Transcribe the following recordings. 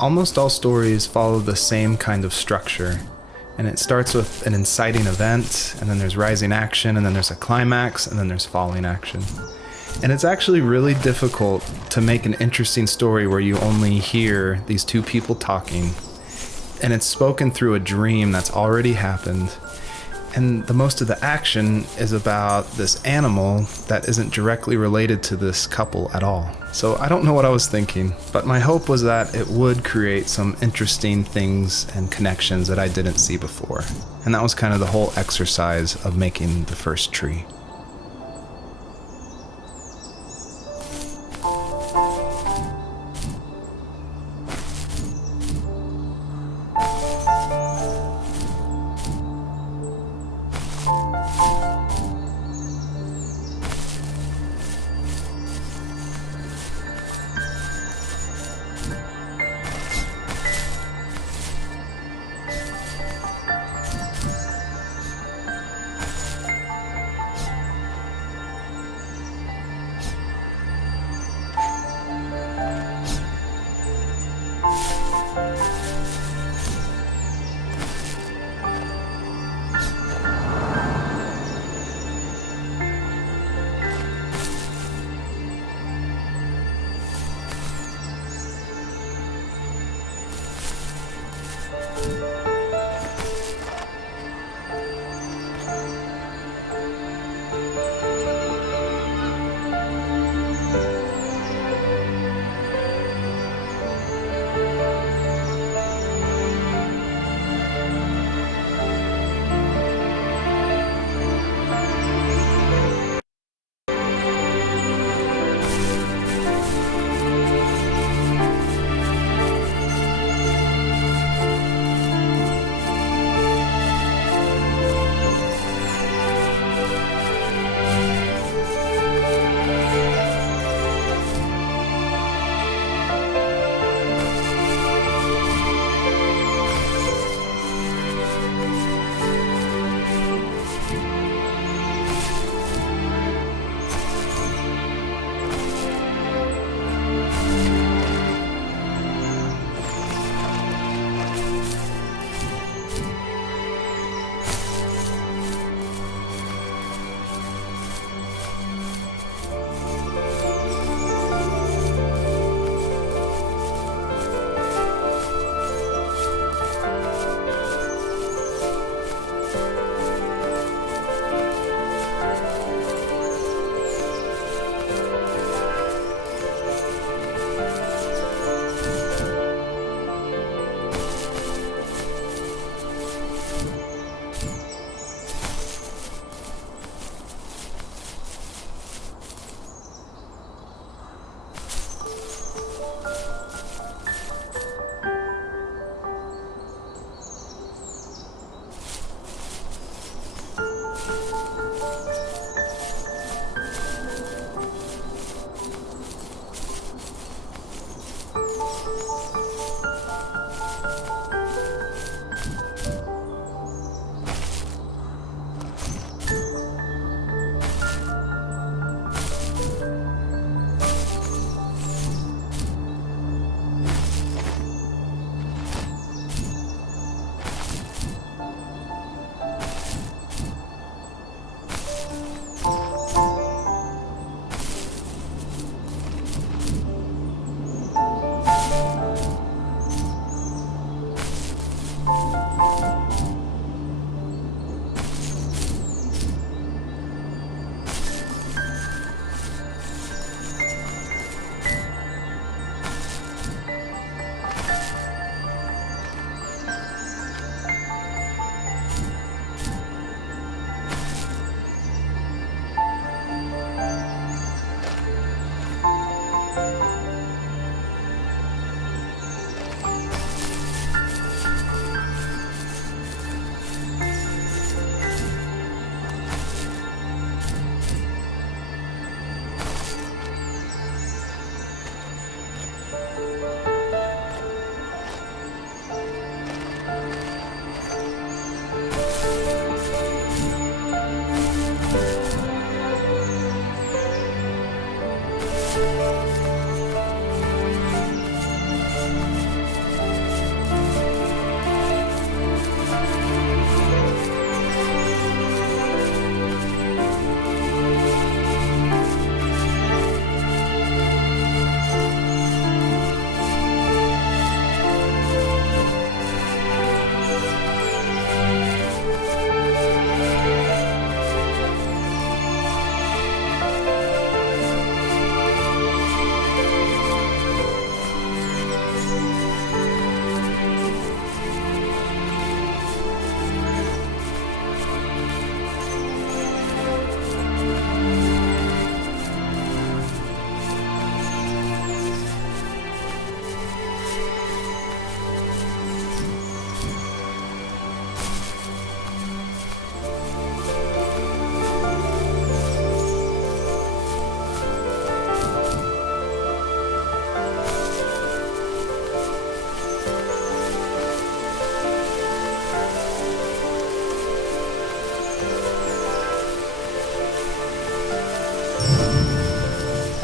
almost all stories follow the same kind of structure. And it starts with an inciting event, and then there's rising action, and then there's a climax, and then there's falling action. And it's actually really difficult to make an interesting story where you only hear these two people talking, and it's spoken through a dream that's already happened. And the most of the action is about this animal that isn't directly related to this couple at all. So I don't know what I was thinking, but my hope was that it would create some interesting things and connections that I didn't see before. And that was kind of the whole exercise of making the first tree.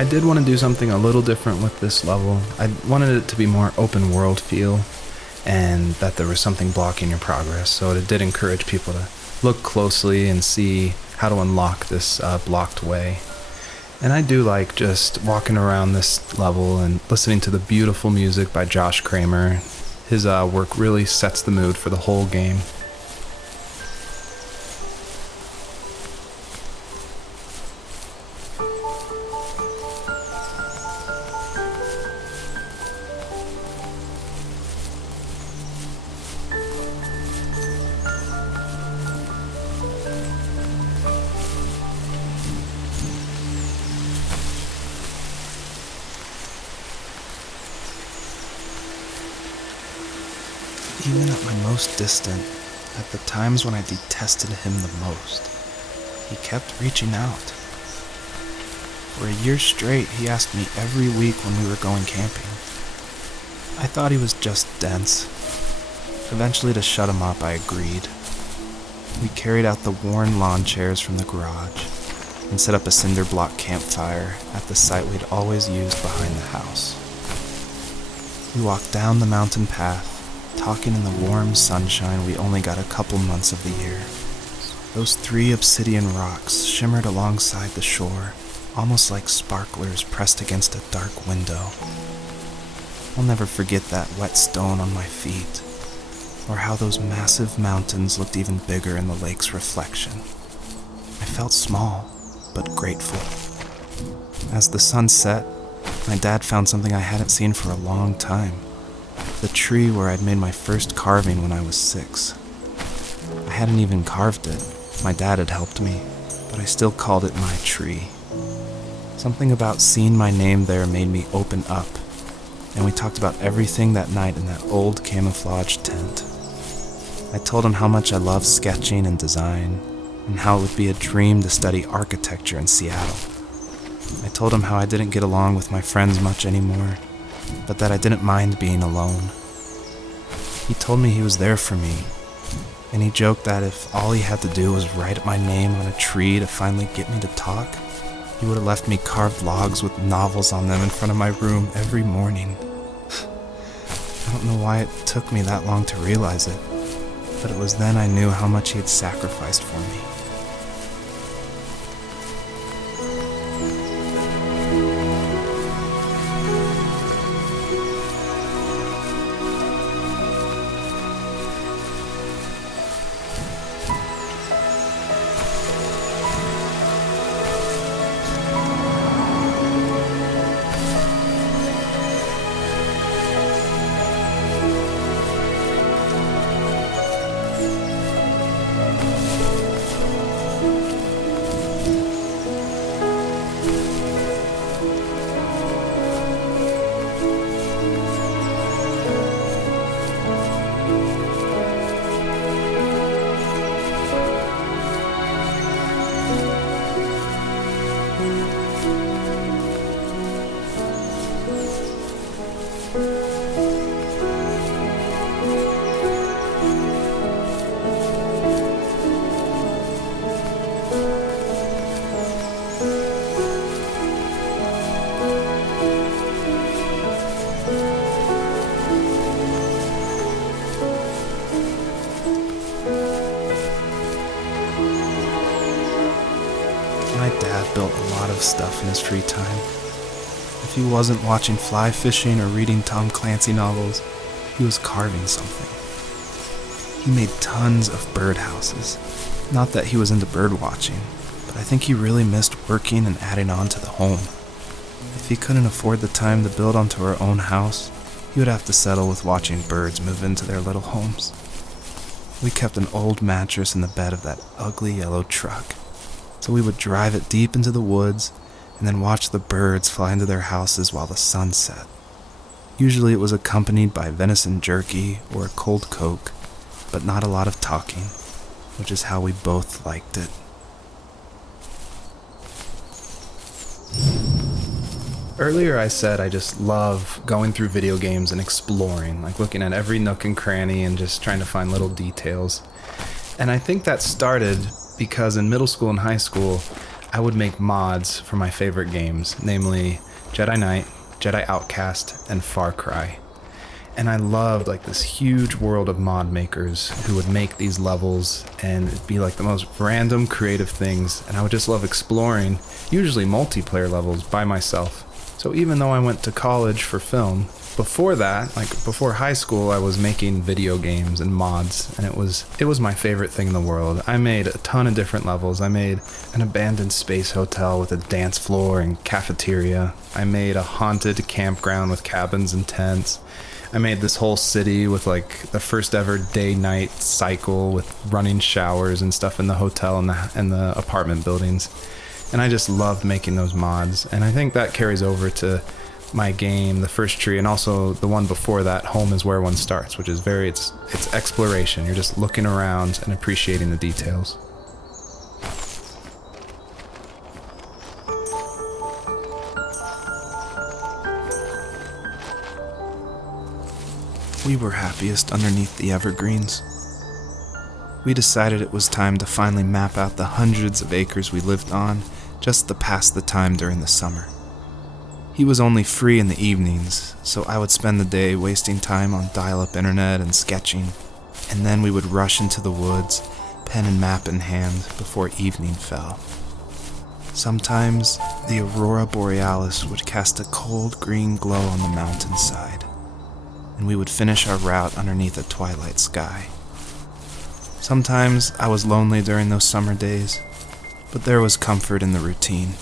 I did want to do something a little different with this level. I wanted it to be more open world feel, and that there was something blocking your progress, so it did encourage people to look closely and see how to unlock this blocked way. And I do like just walking around this level and listening to the beautiful music by Josh Kramer. His work really sets the mood for the whole game. Even at my most distant, at the times when I detested him the most, he kept reaching out. For a year straight, he asked me every week when we were going camping. I thought he was just dense. Eventually, to shut him up, I agreed. We carried out the worn lawn chairs from the garage and set up a cinder block campfire at the site we'd always used behind the house. We walked down the mountain path, talking in the warm sunshine we only got a couple months of the year. Those 3 obsidian rocks shimmered alongside the shore, almost like sparklers pressed against a dark window. I'll never forget that wet stone on my feet, or how those massive mountains looked even bigger in the lake's reflection. I felt small, but grateful. As the sun set, my dad found something I hadn't seen for a long time. The tree where I'd made my first carving when I was 6. I hadn't even carved it. My dad had helped me, but I still called it my tree. Something about seeing my name there made me open up, and we talked about everything that night in that old camouflage tent. I told him how much I love sketching and design, and how it would be a dream to study architecture in Seattle. I told him how I didn't get along with my friends much anymore, but that I didn't mind being alone. He told me he was there for me, and he joked that if all he had to do was write my name on a tree to finally get me to talk, he would have left me carved logs with novels on them in front of my room every morning. I don't know why it took me that long to realize it, but it was then I knew how much he had sacrificed for me. My dad built a lot of stuff in his free time. If he wasn't watching fly fishing or reading Tom Clancy novels, he was carving something. He made tons of birdhouses. Not that he was into bird watching, but I think he really missed working and adding on to the home. If he couldn't afford the time to build onto our own house, he would have to settle with watching birds move into their little homes. We kept an old mattress in the bed of that ugly yellow truck, so we would drive it deep into the woods and then watch the birds fly into their houses while the sun set. Usually it was accompanied by venison jerky or a cold Coke, but not a lot of talking, which is how we both liked it. Earlier I said I just love going through video games and exploring, like looking at every nook and cranny and just trying to find little details. And I think that started because in middle school and high school, I would make mods for my favorite games, namely Jedi Knight, Jedi Outcast, and Far Cry. And I loved like this huge world of mod makers who would make these levels, and it'd be like the most random creative things, and I would just love exploring, usually multiplayer levels by myself. So even though I went to college for film, before that, like before high school, I was making video games and mods, and it was my favorite thing in the world. I made a ton of different levels. I made an abandoned space hotel with a dance floor and cafeteria. I made a haunted campground with cabins and tents. I made this whole city with like the first ever day-night cycle with running showers and stuff in the hotel and the apartment buildings. And I just loved making those mods. And I think that carries over to my game, The First Tree, and also the one before that, Home is Where One Starts, which is it's exploration. You're just looking around and appreciating the details. We were happiest underneath the evergreens. We decided it was time to finally map out the hundreds of acres we lived on just to pass the time during the summer. He was only free in the evenings, so I would spend the day wasting time on dial-up internet and sketching, and then we would rush into the woods, pen and map in hand, before evening fell. Sometimes, the aurora borealis would cast a cold green glow on the mountainside, and we would finish our route underneath a twilight sky. Sometimes I was lonely during those summer days, but there was comfort in the routine.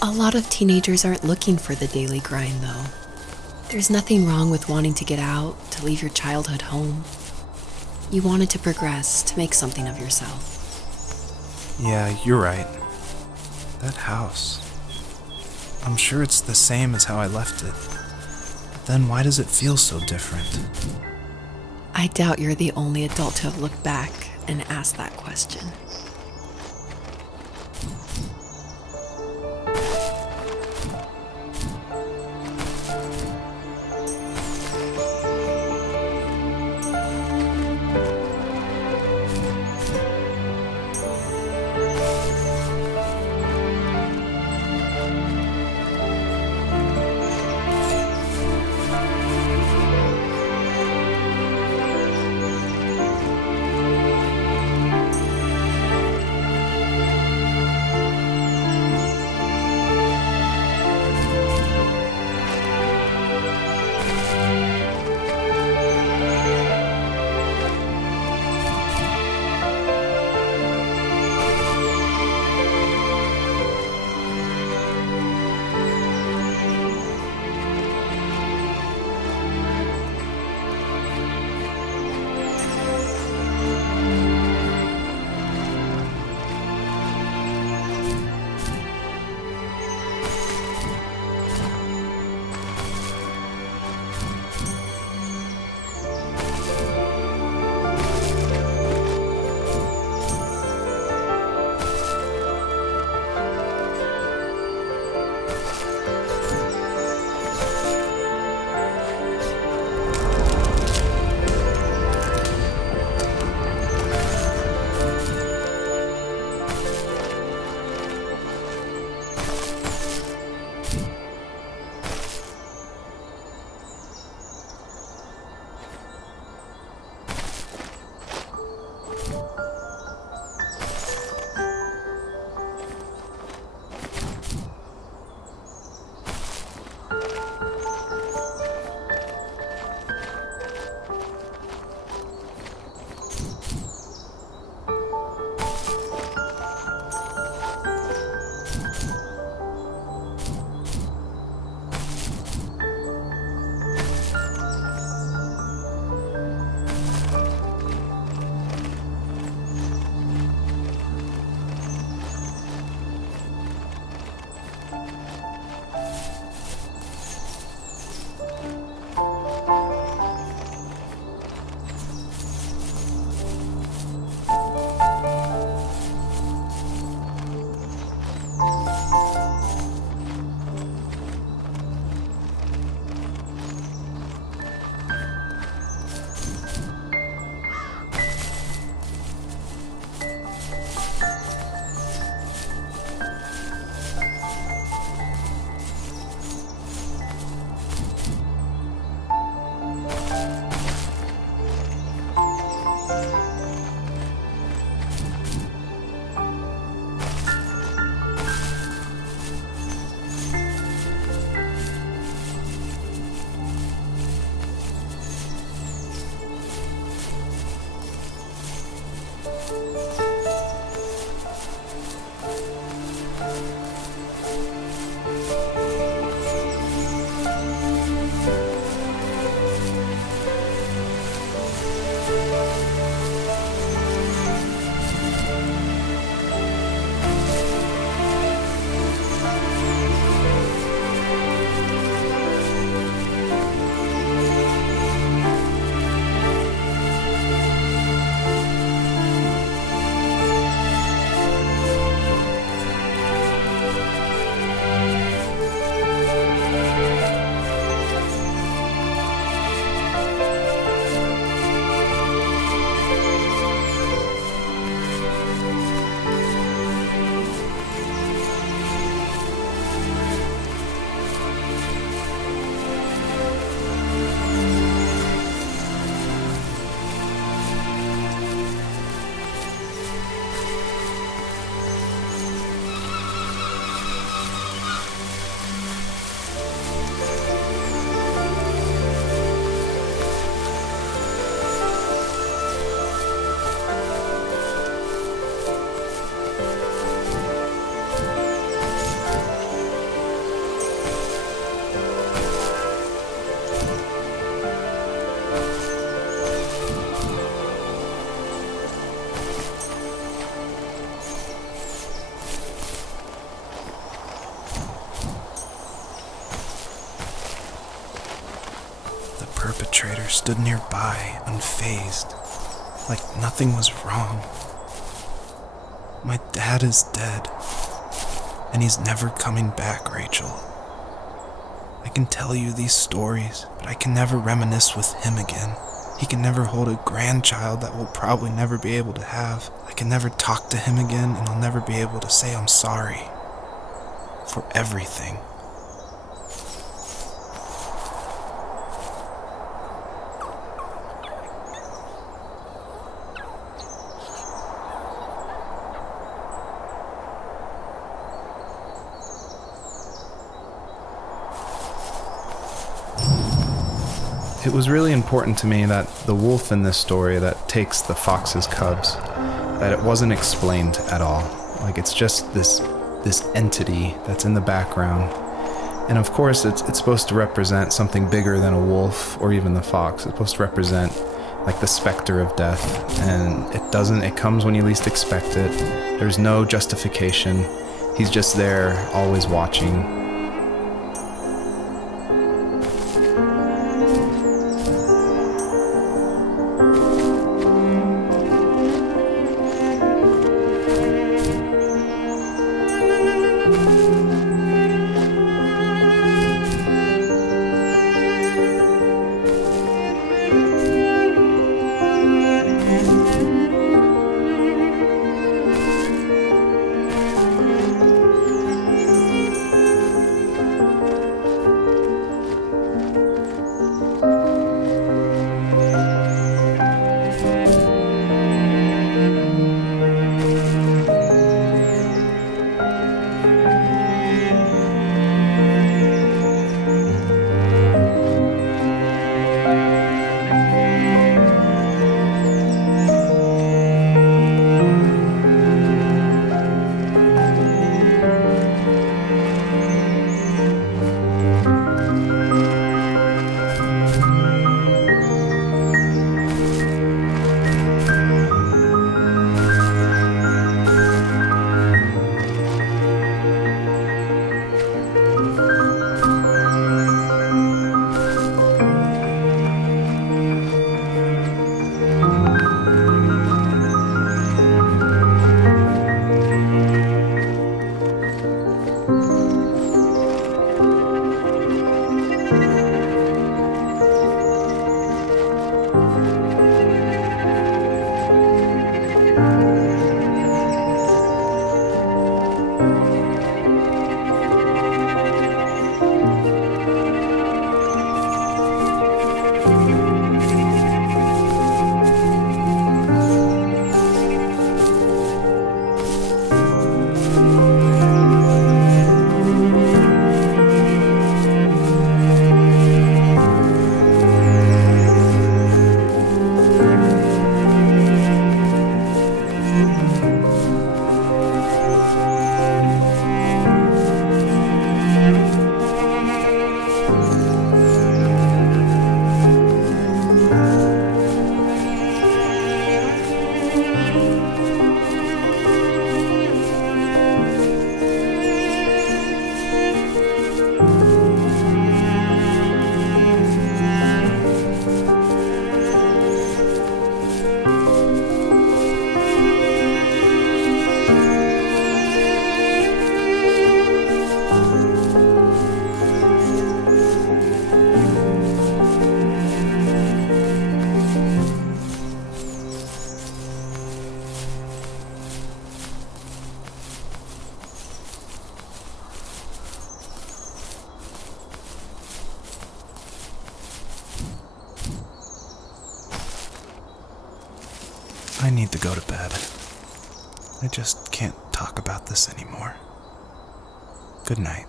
A lot of teenagers aren't looking for the daily grind, though. There's nothing wrong with wanting to get out, to leave your childhood home. You wanted to progress, to make something of yourself. Yeah, you're right. That house. I'm sure it's the same as how I left it. But then why does it feel so different? I doubt you're the only adult to have looked back and asked that question. perpetrator stood nearby, unfazed, like nothing was wrong. My dad is dead, and he's never coming back, Rachel. I can tell you these stories, but I can never reminisce with him again. He can never hold a grandchild that we'll probably never be able to have. I can never talk to him again, and I'll never be able to say I'm sorry for everything. It was really important to me that the wolf in this story that takes the fox's cubs, that it wasn't explained at all. Like, it's just this entity that's in the background. And of course, it's supposed to represent something bigger than a wolf or even the fox. It's supposed to represent like the specter of death. And it comes when you least expect it. There's no justification. He's just there, always watching. I need to go to bed. I just can't talk about this anymore. Good night.